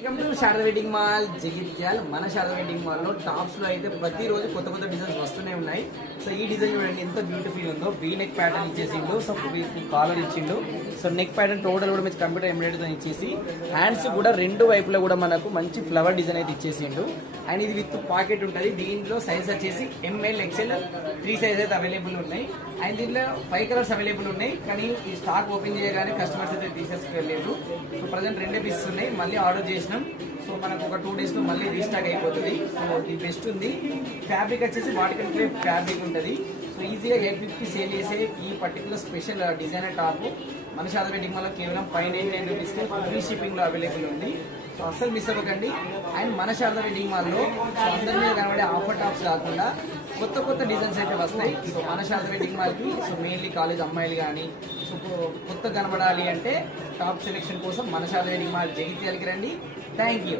Welcome to Sharada wedding mall Jagtial. మన Sharada wedding mall లో tops లో అయితే ప్రతిరోజు కొత్త కొత్త డిజైన్స్ వస్తూనే ఉన్నాయి. సో ఈ డిజైన్ చూడండి ఎంత బ్యూటిఫుల్ ఉందో. వీ నెక్ ప్యాటర్న్ ఇచ్చేసిండు, సో కాలర్ ఇచ్చిండు. సో నెక్ ప్యాటర్న్ టోటల్ కూడా మంచి కంప్యూటర్ ఎంబ్రాయిడరీ తో ఇచ్చేసి హ్యాండ్స్ కూడా రెండు వైపులా కూడా మనకు మంచి ఫ్లవర్ డిజైన్ అయితే ఇచ్చేసిండు. అండ్ ఇది విత్ పాకెట్ ఉంటుంది. దీంట్లో సైజ్ వచ్చేసి ఎంఎల్ ఎక్స్ఎల్ 3 సైజ్ అయితే అవైలబుల్ ఉన్నాయి. అండ్ దీంట్లో 5 కలర్స్ అవైలబుల్ ఉన్నాయి. కానీ ఈ స్టాక్ ఓపెన్ చేయగానే కస్టమర్స్ అయితే తీసేసుకోలేదు. సో ప్రజెంట్ 2 పీసెస్ ఉన్నాయి. మళ్ళీ ఆర్డర్ చేసినాం. సో మనకు ఒక 2 days లో మళ్ళీ రీస్టాక్ అయిపోతుంది. సో ఇది బెస్ట్ ఉంది. ఫ్యాబ్రిక్ వచ్చేసి వాటికల్ క్రేప్ ఫ్యాబ్రిక్ ఉంటుంది. సో ఈజీగా 850 సేల్ చేసే ఈ పర్టికులర్ స్పెషల్ డిజైనర్ టాప్ మన శారద వెడ్డింగ్ మాల్లో కేవలం 599 రూపీస్కి ఫ్రీ షిప్పింగ్ లో అవైలబుల్ ఉంది. సో అస్సలు మిస్ అవ్వకండి. అండ్ మన శారద వెడ్డింగ్ మాల్లో సో అందరి మీద కనబడే ఆఫర్ టాప్స్ కాకుండా కొత్త కొత్త డిజైన్స్ అయితే వస్తాయి. సో మన శారద వెడ్డింగ్ మాల్కి సో మెయిన్లీ కాలేజ్ అమ్మాయిలు కానీ సో కొత్త కనబడాలి అంటే టాప్ సెలెక్షన్ కోసం మన శారద వెడ్డింగ్ మాల్ జగిత్యాలకి రండి. Thank you.